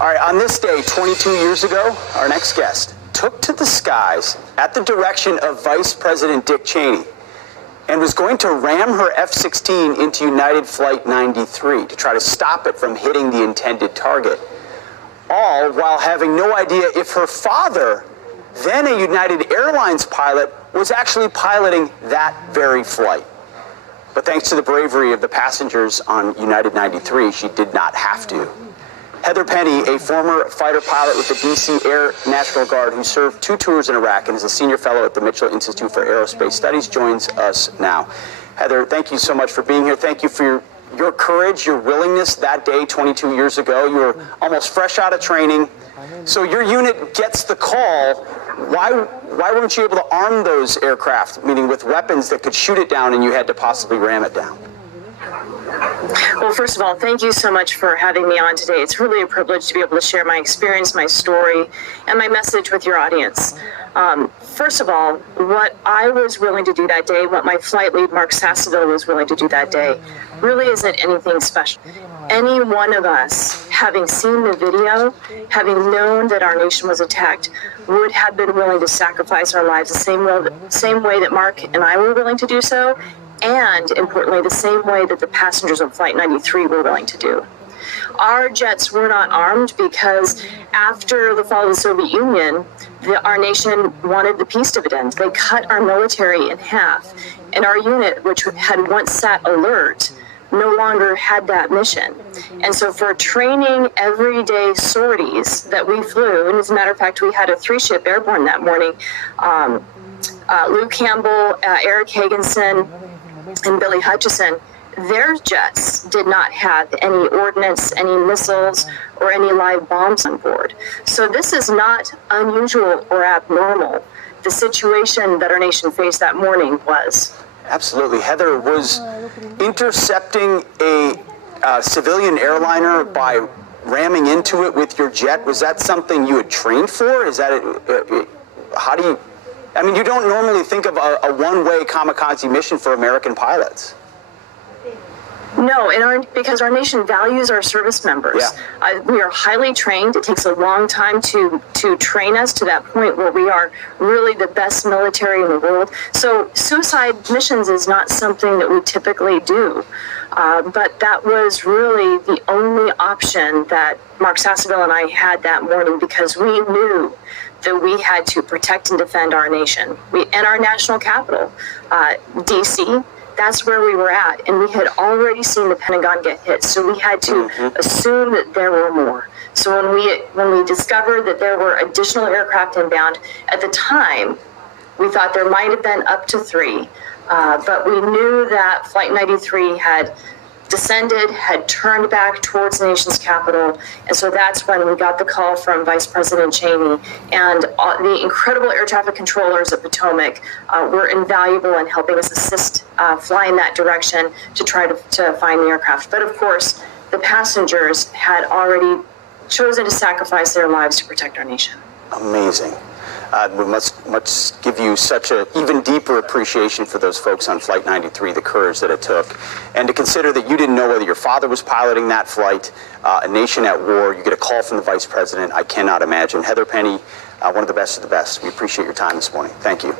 All right, on this day, 22 years ago, our next guest took to the skies at the direction of Vice President Dick Cheney and was going to ram her F-16 into United Flight 93 to try to stop it from hitting the intended target, all while having no idea if her father, then a United Airlines pilot, was actually piloting that very flight. But thanks to the bravery of the passengers on United 93, she did not have to. Heather Penny, a former fighter pilot with the D.C. Air National Guard who served 2 tours in Iraq and is a senior fellow at the Mitchell Institute for Aerospace Studies, joins us now. Heather, thank you so much for being here. Thank you for your courage, your willingness that day 22 years ago. You were almost fresh out of training. So your unit gets the call. Why weren't you able to arm those aircraft, meaning with weapons that could shoot it down and you had to possibly ram it down? Well, first of all, thank you so much for having me on today. It's really a privilege to be able to share my experience, my story, and my message with your audience. First of all, what I was willing to do that day, what my flight lead, Mark Sasseville, was willing to do that day, really isn't anything special. Any one of us, having seen the video, having known that our nation was attacked, would have been willing to sacrifice our lives the same way that Mark and I were willing to do so, and importantly, the same way that the passengers on Flight 93 were willing to do. Our jets were not armed because after the fall of the Soviet Union, our nation wanted the peace dividend. They cut our military in half, and our unit, which had once sat alert, no longer had that mission. And so for training everyday sorties that we flew, and as a matter of fact, we had a 3-ship airborne that morning, Lou Campbell, Eric Hagenson, and Billy Hutchison, their jets did not have any ordnance, any missiles, or any live bombs on board. So this is not unusual or abnormal. The situation that our nation faced that morning was. Absolutely. Heather, was intercepting a civilian airliner by ramming into it with your jet, was that something you had trained for? Is that how do you, I mean, you don't normally think of a one-way kamikaze mission for American pilots. No, because our nation values our service members. Yeah. We are highly trained. It takes a long time to train us to that point where we are really the best military in the world. So suicide missions is not something that we typically do. But that was really the only option that Mark Sasseville and I had that morning, because we knew that we had to protect and defend our nation. And our national capital, D.C., that's where we were at, and we had already seen the Pentagon get hit, so we had to assume that there were more. So when we discovered that there were additional aircraft inbound, at the time, we thought there might have been up to 3, but we knew that Flight 93 had descended, had turned back towards the nation's capital, and so that's when we got the call from Vice President Cheney, and the incredible air traffic controllers at Potomac were invaluable in helping us assist fly in that direction to try to find the aircraft. But of course, the passengers had already chosen to sacrifice their lives to protect our nation. Amazing. We must give you such an even deeper appreciation for those folks on Flight 93, the courage that it took. And to consider that you didn't know whether your father was piloting that flight, a nation at war, you get a call from the Vice President, I cannot imagine. Heather Penny, one of the best of the best. We appreciate your time this morning. Thank you.